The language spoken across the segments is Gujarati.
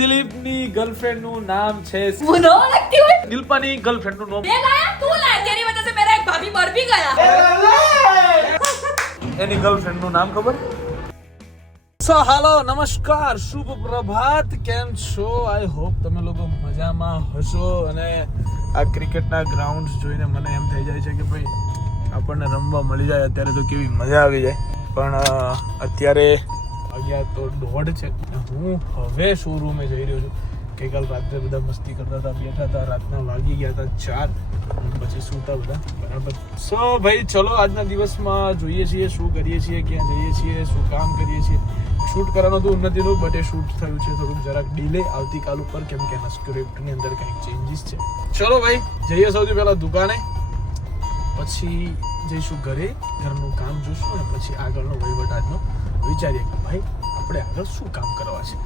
દિલીપની ગર્લફ્રેન્ડ નું નામ છે હું નો લગતી હોય દિલપાની ગર્લફ્રેન્ડ નું નામ ये लाया तू लाया तेरी वजह से मेरा एक भाभी मर भी गया એની ગર્લફ્રેન્ડ નું નામ ખબર? સો હાલો નમસ્કાર શુભ પ્રભાત, કેમ છો? આઈ હોપ તમે લોકો મજામાં હશો. અને આ ક્રિકેટના ગ્રાઉન્ડ જોઈને મને એમ થઈ જાય છે કે ભાઈ આપણને રમવા મળી જાય અત્યારે તો કેવી મજા આવી જાય. પણ અત્યારે વાગ્યા તો 1:30 છે. હું હવે શોરૂમે જઈ રહ્યો છું. ગઈકાલ રાત્રે બધા મસ્તી કરતા હતા, બેઠા હતા, રાતના વાગી ગયા હતા 4, પછી સૂતા બધા બરાબર. સો ભાઈ ચલો આજના દિવસમાં જોઈએ છીએ શું કરીએ છીએ, ક્યાં જઈએ છીએ, શું કામ કરીએ છીએ. શૂટ કરવાનું હતું ઉન્નતિનું, બટ એ શૂટ થયું છે થોડુંક જરાક ડિલે આવતીકાલ ઉપર, કેમ કે એના સ્ક્રિપ્ટની અંદર કંઈક ચેન્જીસ છે. ચલો ભાઈ જઈએ સૌથી પહેલા દુકાને, પછી જઈશું ઘરે, ઘરનું કામ જોઈશું અને પછી આગળનો વહીવટ આજનો વિચારીએ કે ભાઈ આપણે આગળ શું કામ કરવા છે.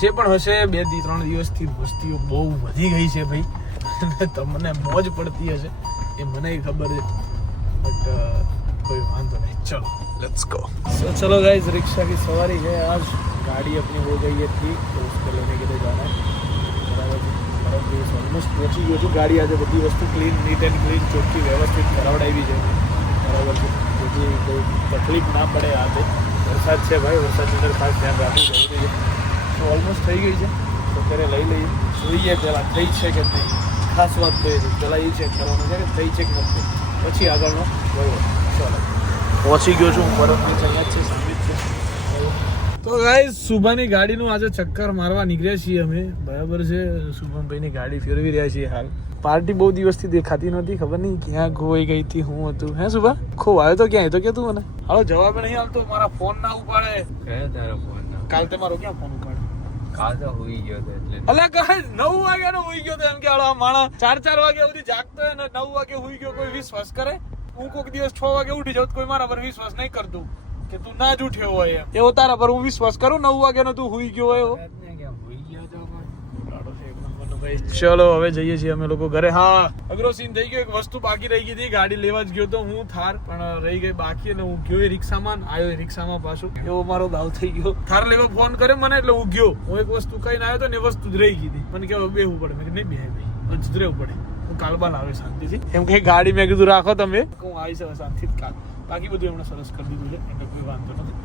જે પણ હશે 2-3 દિવસથી મસ્તીઓ બહુ વધી ગઈ છે ભાઈ, અને તમને મોજ પડતી હશે એ મને ખબર છે, બટ कोई वांधो नहीं, चलो लेट्स गो. तो चलो गाइस रिक्शा की सवारी है आज. गाड़ी अपनी हो गई है ठीक, तो उसको लेने के लिए जाना है. बराबर ऑलमोस्ट पहुंची गई છું. ગાડી આજે બધી વસ્તુ ક્લીન, નીટ એન્ડ ક્લીન, ચોખ્ખી વ્યવસ્થિત કરાવડાવી છે બરાબર છે, જેથી કોઈ તકલીફ ના પડે. આજે વરસાદ છે ભાઈ, વરસાદની અંદર ખાસ ધ્યાન રાખવું જરૂરી છે. તો ઓલમોસ્ટ થઈ ગઈ છે, તો અત્યારે લઈ લઈએ, જોઈએ પહેલાં થઈ છે કે નહીં. ખાસ વાત તો એ છે પહેલાં એ ચેક કરવાનું છે કે થઈ છે કે નથી, પછી આગળનો વહીવટ. ચાલો પહોંચી ગયો છું, બરફની અહીંયા જ છે, સામે જ છે. તો ગાઈસ શુભમની ગાડીનું આજે ચક્કર મારવા નીકળ્યા છીએ અમે બરાબર છે. શુભમભાઈની ગાડી ફેરવી રહ્યા છીએ હાલ. પાર્ટી બહુ દિવસથી દેખાતી નહોતી, ખબર નહીં ક્યાં ખોવાઈ ગઈ હતી, હું હતું. હે શુભા ખોવાયો તો ક્યાં? તો કે તું મને હાલો જવાબ નહીં આવતો, મારા ફોન ના ઉપાડે. કયો તારો ફોન? કાલ તમારો ક્યાં ફોન ઉપાડે? કાલ તો હોઈ ગયો તો એટલે. અલા ગાઈસ 9 વાગ્યાનો હોઈ ગયો તો એમ કે આ માણસ 4 વાગ્યા સુધી જાગતો હોય ને 9 વાગે હોઈ ગયો. કોઈ વિશ્વાસ કરે? હું કોઈક દિવસ 6 વાગે ઉઠી જાઉં, કોઈ મારા પર વિશ્વાસ નહીં કરતું કે તું ના જ ઉઠ્યો હોય એમ. એવો તારા પર હું વિશ્વાસ કરું 9 વાગ્યાનો તું હુઈ ગયો હોય. ચલો હવે જઈએ છીએ અમે લોકો ઘરે. હા અઘરો સીન થઈ ગયો, એક વસ્તુ બાકી રહી ગઈ હતી, ગાડી લેવા જ ગયો તો હું, થાર પણ રહી ગઈ બાકી, એટલે હું ગયો રિક્ષામાં, આવ્યો રિક્ષામાં પાછું. એવો મારો દાવ થઈ ગયો. થાર લેવા ફોન કરે મને એટલે હું ગયો. હું એક વસ્તુ કઈને આવ્યો તો ને એ વસ્તુ જ રહી ગઈ હતી. મને કે બેહવું પડે, મેં નહીં બેહે ભાઈ, જ રહેવું પડે. હું કાલબાલ આવે શાંતિથી, એમ કે ગાડી મેં કીધું રાખો તમે, હું આવીશ હવે શાંતિથી કાલ. બાકી બધું એમણે સરસ કરી દીધું છે એટલે કોઈ વાંધો નથી.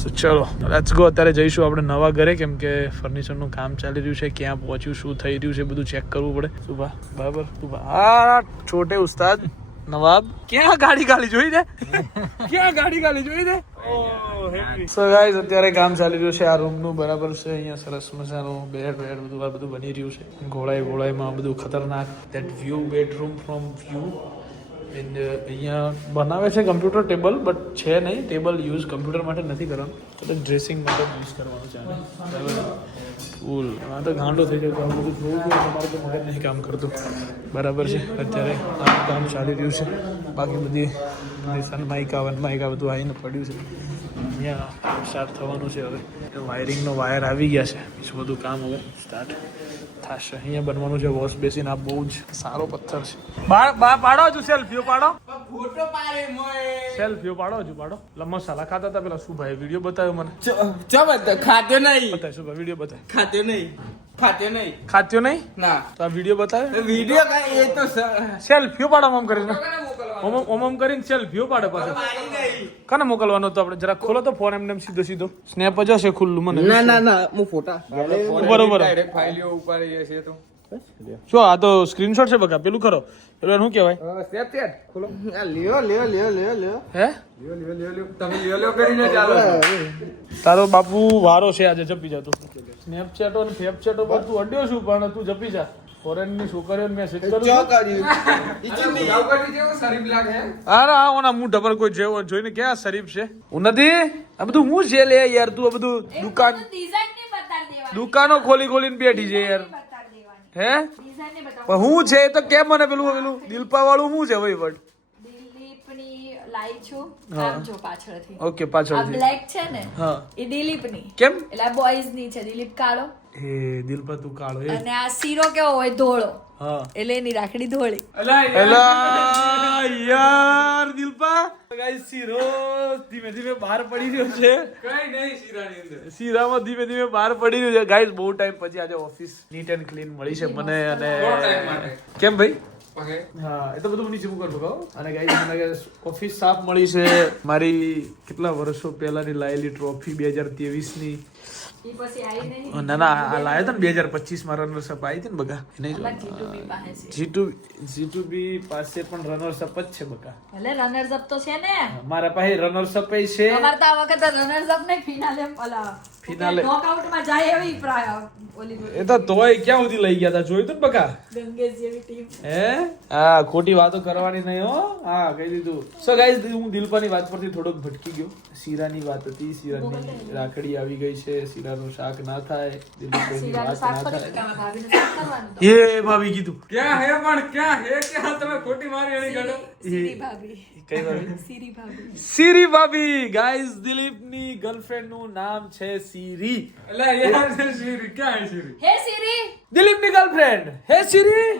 સો ચલો લેટ્સ ગો. અત્યારે જઈશું આપણે નવા ઘરે, કેમ કે ફર્નિચરનું કામ ચાલી રહ્યું છે, ક્યાં પહોંચ્યું, શું થઈ રહ્યું છે બધું ચેક કરવું પડે. સુભા બરાબર, સુભા હા છોટે ઉસ્તાદ નવાબ ક્યાં ગાડી ગાલી જોઈ દે, ક્યાં ગાડી ગાલી જોઈ દે. સો ગાઈસ અત્યારે કામ ચાલી રહ્યું છે આ રૂમનું બરાબર છે. અહીંયા સરસ મજાનું બેડ બધું બની રહ્યું છે. ગોળાઈમાં બધું ખતરનાક. That view bedroom from view. And અહીંયા બનાવે છે કમ્પ્યુટર ટેબલ, બટ છે નહીં ટેબલ યુઝ કમ્પ્યુટર માટે નથી કરવાનું, એટલે ડ્રેસિંગ માટે યુઝ કરવાનું છે આને બરાબર. ફૂલ એમાં તો ગાંડો થઈ જાય, તો આ બધું જોવું જોઈએ, તમારે તો મગજ નહીં કામ કરતું બરાબર છે. અત્યારે આ કામ ચાલી રહ્યું છે, બાકી બધી સનમાઇકા વનમાઇકા બધું આવીને પડ્યું છે. અહીંયા સ્ટાર્ટ થવાનું છે હવે, વાયરિંગનો વાયર આવી ગયા છે, બીજું બધું કામ હવે સ્ટાર્ટ થશે. અહીંયા બનવાનું છે વોશ બેસિન. આ બહુ જ સારો પથ્થર છે. પાડો હજુ સેલ્ફીઓ પાડો, ફોટો પાડે મોય, સેલ્ફીઓ પાડો હજુ પાડો. મસાલા ખાતા હતા પેલા શું ભાઈ, વિડીયો બતાવ્યો મને. ખાતે નહીં બતાય શું ભાઈ, વિડીયો બતાય. ખાતે નહીં ખાત્યો નહીં ના, તો આ વિડીયો બતાવે. વિડિયો કઈ એ તો સેલ્ફીઓ પાડો ઓમ કરીને, ઓમ કરીને સેલ્ફીઓ પાડે પાછો. કને મોકલવાનો તો આપણે જરા ખોલો તો ફોન, એમને સીધો સ્નેપ જ હશે ખુલ્લું મને. ના હું ફોટા બરોબર ડાયરેક્ટ ફાઇલો ઉપાડી છે તો શું આ તો સ્ક્રીનશોટ છે બકા, પેલું ખરો પેલું શું કહેવાય, સ્નેપચેટ ખોલો. લ્યો હે તમે લ્યો કરીને ચાલો. તારો બાપુ વારો છે આજે, જપી જા તું. સ્નેપચેટો ને ફેપચેટો પર તું અડ્યો છું, પણ તું જપી જા. ફોરેન ની છોકરીઓને મેસેજ કરું છું. શરીફ લાગે. અરે આ ઓના મોઢા પર કોઈ જેવો જોઈને ક્યાં શરીફ છે. હું નથી, આ બધું હું છે લે યાર, તું આ બધું દુકાનો ખોલીને બેઠી છે યાર. હે હું છે તો કેમ મને પેલું દિલપા વાળું શું છે વહીવટ? દિલીપની લાઈ છું આમ જો પાછળથી. ઓકે પાછળથી આ બ્લેક છે ને હા એ દિલીપની. કેમ? એટલે બોયઝ ની છે, દિલીપ કાળો હે દિલપા તું કાળો એ અને આ શીરો કેવો હોય ધોળો, હા એટલે એની રાખડી ધોળી. એલા યાર દિલપા ગાઈસ શીરો ધીમે ધીમે બહાર પડી રહ્યો છે. કઈ નહીં શીરાની અંદર. શીરામાં ધીમે ધીમે બહાર પડી રહ્યું છે ગાઈસ. બહુ ટાઈમ પછી આજે ઓફિસ નીટ એન્ડ ક્લીન મળી છે મને. અને થોડો ટાઈમ માટે. કેમ ભાઈ? ઓકે. હા એ તો બધું નીચે મૂકર ભગાવો. અને ગાઈસ મને ઓફિસ સાફ મળી છે. મારી કેટલા વર્ષો પહેલાની લાયેલી ટ્રોફી 2023 ની. ઈ પછી આવી નહીં. ના ના આ લાયો તો ને 2025 માં રનર્સ અપ આવી હતી ને બકા. નહીં અમાર G2B પાસે છે. G2B પાસે પણ રનર્સ અપ જ છે બકા. ભલે રનર્સ અપ તો છે ને. મારા પાસે રનર્સ અપ છે. અમાર તો આ વખતે રનર્સ અપ ને ફિનાલે ફિનાલે. નોકઆઉટ માં જાય એવી ઓલી એ તો તોય ક્યાં સુધી લઈ ગયા હતા જોયું તું ને બકા. ગંગેશ જેવી ટીમ. હે હા ખોટી વાતો કરવાની નહીં હો. હા કહી દીધું. સો ગાઈસ હું દિલપાની વાત પરથી થોડોક ભટકી ગયો. શીરાની વાત હતી. શીરાની રાખડી આવી ગઈ છે. શીરાનું શાક ના થાય. દિલપાની શીરાનું વાત શાક ના કરી થાય. કામ ભાભીને શાક કરવાનું તો. એ ભાભી કીધું. ક્યાં હે પણ ક્યાં હે ક્યાં તમે ખોટી મારી એની ગણો. સીરી ભાભી. કઈ ભાભી? સીરી ભાભી. સીરી ભાભી. ગાઈસ દિલીપની ગર્લફ્રેન્ડ નું નામ છે સીરી. એટલે યાર શીરી ક્યાં હે શીરી? હે સીરી. દિલીપની ગર્લફ્રેન્ડ. હે સીરી.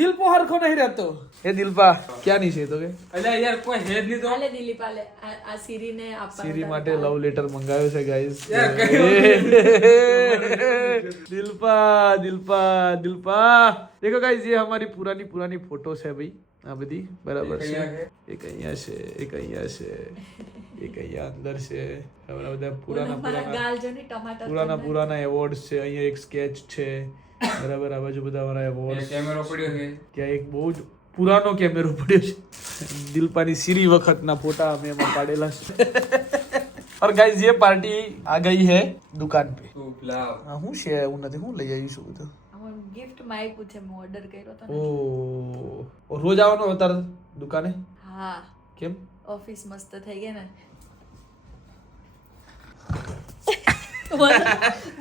દિલપો હરખો નહીં રહેતો. હે દિલપા ક્યાં ની છે તો કે? એટલે યાર કોઈ હે જ નહીં તો. આલે દિલીપ આલે આ સીરીને આપવાનું. સીરી માટે લવ લેટર મંગાવ્યો છે ગાઈસ. યાર દિલપા દિલપા દિલપા देखो गाइस ये हमारी पुरानी फोटोस है भाई. આ બધી બરાબર છે. એક અહીંયા છે, એક અહીંયા છે, એક અહીંયા અંદર છે. આ બધા મારા ગાલ જો ની ટમાટર પુરાના એવોર્ડ્સ છે. અહીંયા એક સ્કેચ છે બરાબર. આ બાજુ બધા મારા એવોર્ડ્સ. કેમેરો પડ્યો છે. ત્યાં એક બહુ જ પુરાનો કેમેરો પડ્યો છે. દિલપાની सीरी વખતના ફોટા અમે એમાં પાડેલા છે. और गाइस ये पार्टी आ गई है दुकान पे. તું લાવ. હા હું છે હું નથી હું લઈ આવી છું બધું. ગિફ્ટ માં આપ્યું છે. મેં ઓર્ડર કર્યો તો ને. ઓ રોજ આવવાનો અવતાર દુકાને? હા કેમ? ઓફિસ મસ્ત થઈ ગઈ ને.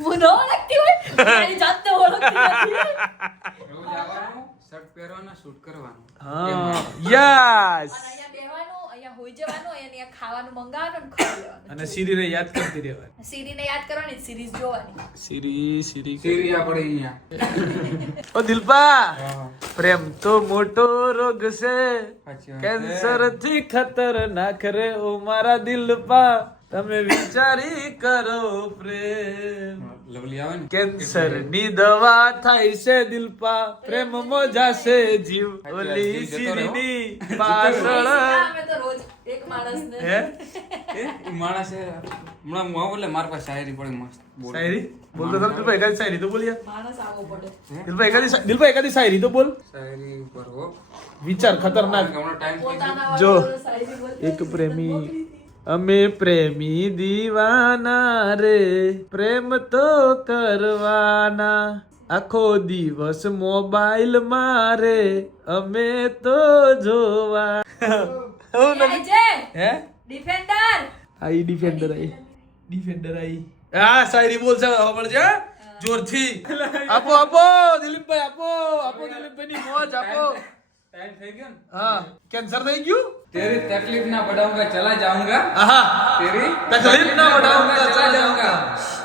હું ન ઓળખતી હોય મારી જાતને ઓળખતી નથી. રોજ આવવાનું, શર્ટ પહેરવાનો, શૂટ કરવાનું. હા યસ. અને અહીંયા બેહવાનું, અહીંયા હોઈ જવાનું, અહીંયા ખાવાનું મંગાવવાનું ને ખાઈ લેવાનું. અને સીરીને યાદ કરતી રહેવાની. સીરીને યાદ કરવાની, સિરીઝ જોવાની. સીરી શીરી આ પડી અહીંયા. ઓ દિલપા પ્રેમ તો મોટો રોગ છે. સાચી વાત. કેન્સર થી ખતરનાક રે ઓ મારા દિલપા. તમે વિચારી કરો પ્રેમ. લવલી આવે ને. કેન્સર ની દવા થાય છે દિલપા. પ્રેમ મોજાશે જીવ. ઓલી સીરીની પાછળ. અમે તો રોજ એક માણસને હે એ માણસ છે હમણાં હું આવું એટલે મારી પાસે શાયરી પડી મસ્ત. બોલ. શાયરી બોલ તો દિલપા એકાદી શાયરી તો બોલ યાર. માણસ આવવો પડે. દિલપા એકાદી શાયરી તો બોલ. શાયરી પર હો. વિચાર ખતરનાક. હમણાં ટાઈમ થઈ ગયો. પોતાના જો, વાળો શાયરી બોલતો એક હોય, પ્રેમી મોકલી. અમે પ્રેમી દીવાના રે. પ્રેમ તો કરવાના. આખો દિવસ મોબાઈલ મારે. અમે તો જોવા. આઈ જે હે ડિફેન્ડર. આઈ ડિફેન્ડર આઈ. હા શાયરી બોલ છે સાંભળજે જોરથી. આપો દિલીપભાઈ આપો દિલીપભાઈ ની મોજ આપો. ટાઈમ થઈ ગયો ને. હા કેન્સર થઈ ગયું. तेरी तकलीफ ना बढ़ाऊंगा चला जाऊंगा. આહા तेरी तकलीफ ना बढ़ाऊंगा, चला जाऊंगा.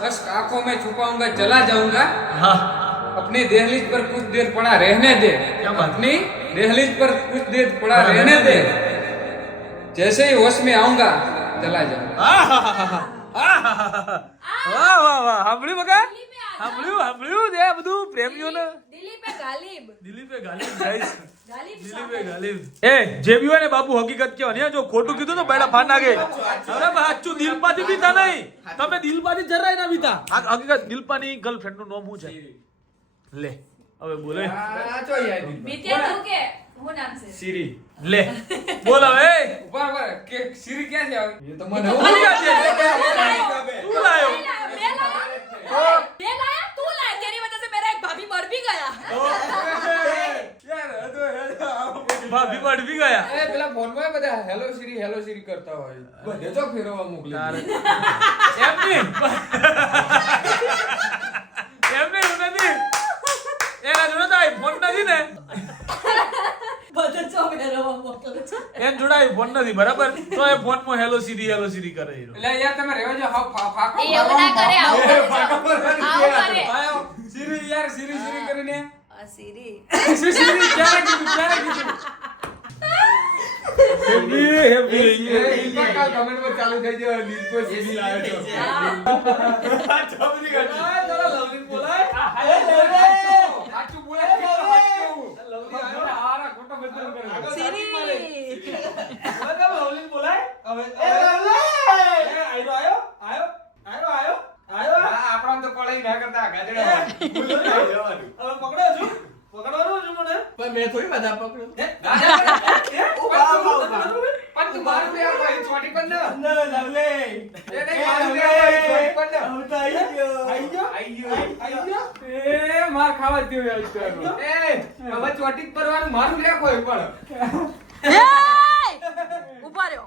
बस आंखों में छुपाऊंगा चला जाऊंगा. હા अपनी दहलीज पर कुछ देर पड़ा रहने दे. क्या बात? अपनी दहलीज पर कुछ देर पड़ा रहने दे. जैसे ही होश में आऊंगा चला जाऊंगा. વાહ સાંભળ્યું બકા? સાંભળ્યું જે બધું પ્રેમીઓને. દિલીપે ગાલિબ. દિલીપે ગાલિબ ગાઈસ. ગાલિબ દિલીપે ગાલિબ. એ જે બી હોય ને બાપુ હકીકત કહેવાની હે. જો ખોટું કીધું તો બેડા ફાન નાગે. અરે સાચું દિલપાથી બીતા નહીં. તમે દિલપાથી જરાય ના બીતા. આ હકીકત દિલપાની ગર્લફ્રેન્ડ નું નામ શું છે? લે હવે બોલે. બીત્યા તું કે હું નામ છે? સીરી. લે બોલ હવે. ऊपर के सीरी क्या है? ये तो मन તું ક્યાં છે? તું લાયો. બે લાયા તું લાયા. તેરી વજह से मेरा एक भाभी मर भी गया. ભાભી પડ બી ગયા. એ પેલા ફોન માં બધા હેલો સિરી કરતા હોય. બધે તો ફેરવા મોકલી. એમ નહીં હું નથી. એના જોડે તો આઈફોન નથી ને. બધે ચો મેરવા મોકલે છે. એમ જોડે આઈફોન ફોન નથી બરાબર તો એ ફોનમાં હેલો સીરી કરે એ એટલે યાર તમે રહેવા જો ફાકો એ એવું ના કરે, આવું કરે. આયો સીરી યાર સીરી કરીને આ સીરી. સીરી ક્યારે કીધું કમેન્ટ માં ચાલુ થઈ ગયો લીધો સીરી લાવ્યો સાચું બોલે આરા ખોટો બદલ કરે સીરી. આપણા તો પડાઈ ના કરતા ગાજડા મેં થોડી બધા પકડ્યું પણ તું મારું લે ભાઈ ચોટી પણ ન લવલે એ નહીં મારું લે ભાઈ ચોટી પણ ન આઈ ગયો એ માર ખાવા જ દેવું એ હવે ચોટી જ પરવાનું મારું લે કોઈ પણ ઉભા રહ્યો.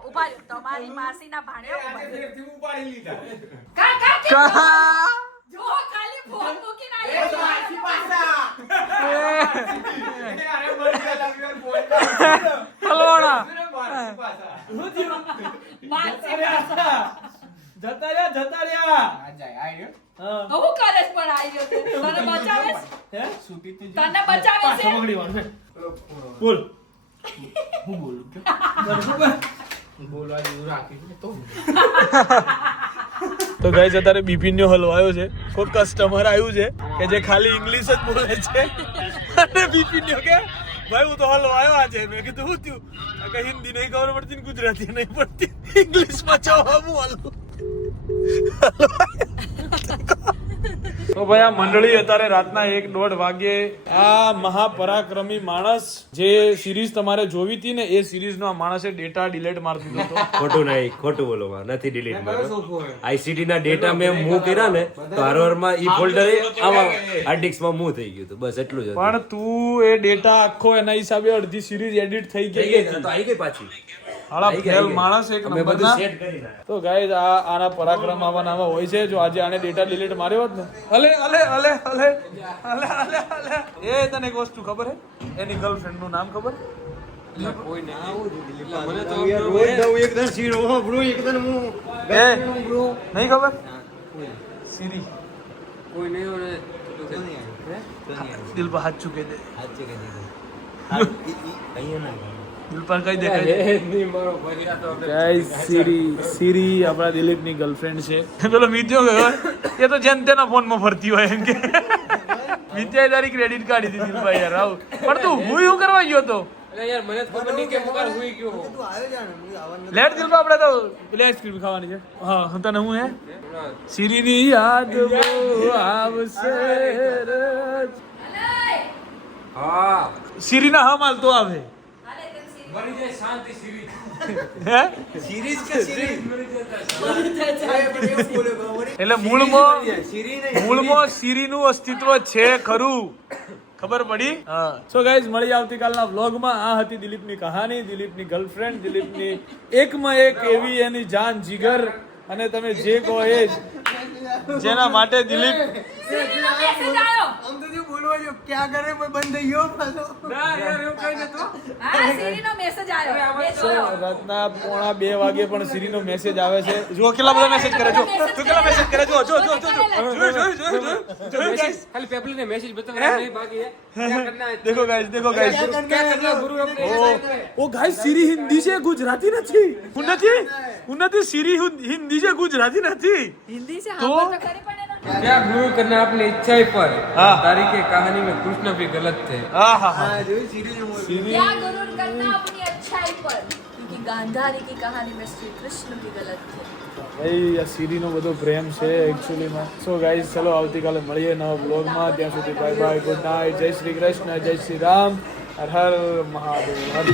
તમારી માસીના ભાણ્યો ઉભા રહ્યો. દેવથી ઉપાડી લીધા કા જો ખાલી ફોન મૂકીને આવ્યો. આખી પાછા અરે બોલ લાગ્યો બોલ હલવાણા માસી જતા રહ્યા આ જાય આઈ હું કરે છે પણ આવી ગયો તે. તને બચાવે છે? હે સુટી તું તને બચાવે છે? પકડી વાળશે બોલ હું બોલું બોલવા જેવું રાખ્યું ને તો તો ગાઈસ અત્યારે બિપિન નો હલવો આવ્યો છે કોઈ કસ્ટમર આવ્યું છે કે જે ખાલી ઇંગ્લિશ જ બોલે છે અને બિપિન નો કે ભાઈ હું તો હલવો આવ્યો આજે મેં કીધું શું થયું કે હિન્દી નહીં ખબર પડતી ને ગુજરાતી નહીં પડતી ઇંગ્લિશ માં જવાબ હું હલવું તો ભાઈ આ મંડળી અત્યારે રાતના 1-1:30 વાગે આ મહાપરાક્રમી માણસ જે સિરીઝ તમારે જોવી હતી ને એ સિરીઝ નો આ માણસે ડેટા ડિલીટ મારી દીધો હતો ખોટું નહીં ખોટું બોલો નથી ડિલીટ કર્યો આઈસીટી ના ડેટા મેં મૂવ કર્યા ને તો હરવરમાં ઈ ફોલ્ડર આમાં હાર્ડ ડિસ્ક માં મૂવ થઈ ગયું હતું બસ એટલું જ હતું પણ તું એ ડેટા આખો એના હિસાબે અડધી સિરીઝ એડિટ થઈ ગઈ હતી. તો આવી ગઈ પાછી હાલા ફેલ માણસ એક અમે બધું નંબરના. સેટ કરી નાખ્યું તો ગાઈઝ આના પરાક્રમ આવા હોય છે જો આજે આને ડેટા ડિલીટ માર્યો હોત ને અલે એ તને એક વસ્તુ ખબર હે એની ગર્લફ્રેન્ડ નું નામ ખબર રોજ દઉં એકદમ શીરો બ્રો એકદમ હું એ નહીં ખબર સીરી કોઈ નહીં દિલ પર હાથ ચૂકે દે અહીંયા ના દિલ પર કઈ દે ગાઈસ સીરી આપણા દિલીપ ની ગર્લફ્રેન્ડ છે પેલો મિત્યો ગયો એ તો જેન તેના ફોન માં ફરતી હોય એમ કે મિત્યાએ તારી ક્રેડિટ કાર્ડ દીધી દિલભાઈ યાર આવ પણ તું હું શું કરવા ગયો તો યાર મને ખબર નહીં કે મુકાર હુઈ ગયો લેટ દિલ આપણે તો પેલી આઈસ્ક્રીમ ખાવાની છે હા તને હું હે સીરી ની યાદ બહુ આવશે રજ. હા સીરી ના હા માલ તો આવે મરી જાય શાંતિ સીરી હે સિરીઝ કે સિરીઝ એટલે મૂળમાં સીરીનું અસ્તિત્વ છે ખરું ખબર પડી હા સો ગાઈઝ મળી આવતીકાલના વ્લોગમાં આ હતી દિલીપની કહાની દિલીપની ગર્લફ્રેન્ડ દિલીપની એકમાં એક એવી એની જાન જીગર અને તમે જે કહો એ જ જેના માટે દિલીપ સીરીનો મેસેજ આવ્યો. આમ તો જો બોલવા જો ક્યાં કરે કોઈ બંધ થઈ ગયો પાછો ના યાર એવું કઈ નતું હા, સીરીનો મેસેજ આવ્યો. મેં જોયો. રાતના 1:30 વાગે પણ સીરીનો મેસેજ આવે છે જો કેટલા બધા મેસેજ કરે જો તું કેટલા મેસેજ કરે જો guys. ખાલી પેપલી ને મેસેજ બતાવવા નહીં બાકી है क्या करना है देखो गाइस क्या करना गुरु अपने ઓ ગાઈસ સીરી હિન્દી છે ગુજરાતી નથી ઉન્નતિ સીરી હિન્દી છે ગુજરાતી નથી हिंदी से तो? हाँ तो करे पड़े ना. क्या गुरु करना अपनी इच्छा पर हाँ। तारीख कहानी में कृष्ण भी गलत थे હા હા હા આ જોઈ સિરીઝ સીરી क्या गुरूर करना अपनी अच्छाई पर क्योंकि गांधारी की कहानी में श्री कृष्ण की गलत थे. ભાઈ આ સીરીનો બધો પ્રેમ છે એકચ્યુઅલીમાં સો ગાઈઝ ચલો આવતીકાલે મળીએ નવા બ્લોગમાં ત્યાં સુધી બાય બાય ગુડ નાઇટ જય શ્રી કૃષ્ણ જય શ્રી રામ હર હર મહાદેવ હર